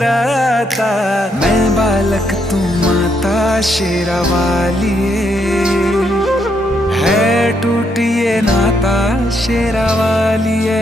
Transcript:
कराता। मैं बालक तू माता शेरा वालिए, है टूटिए नाता शेरा वालिए।